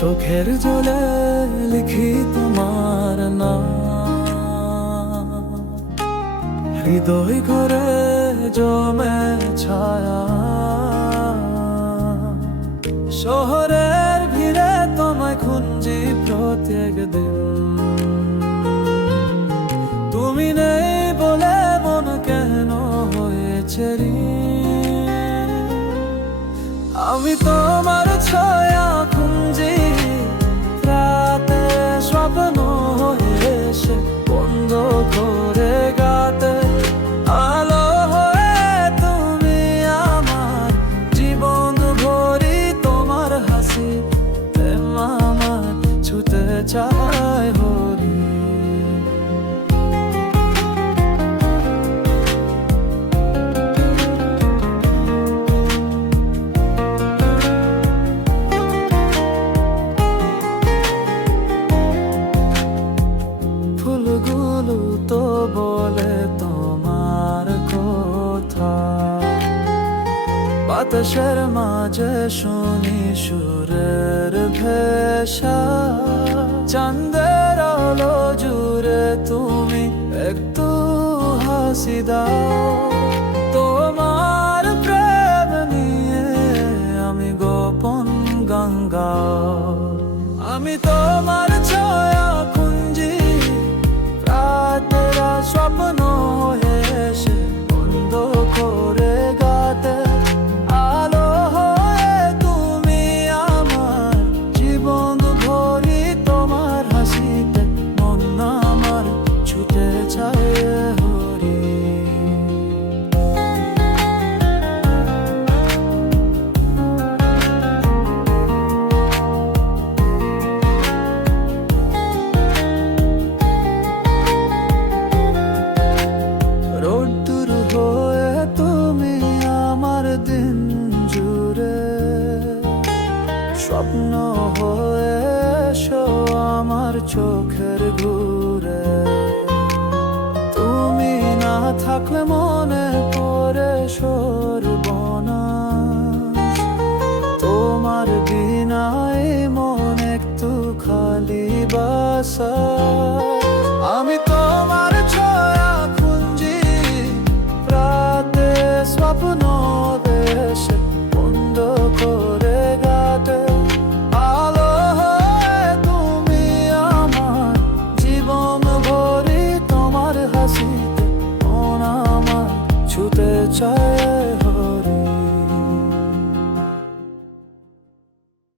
চোখের জলে লিখি তোমার নাম। হৃদয় করে জমে ছায়া। শহরের ভিড়ে তোমায় খুঁজি প্রত্যেক দিন। তুমি নেই বলে মন কেন হয়েছে? আমি তোমার ছায়া বাতাসের মাঝে শুনি সুরের ভেষা চন্দের আলো জুড়ে তুমি একটু হাসি দাও চোখের ঘুরে। তুমি না থাকলে মনে পড়ে সর্বনাশ। তোমার বিনায়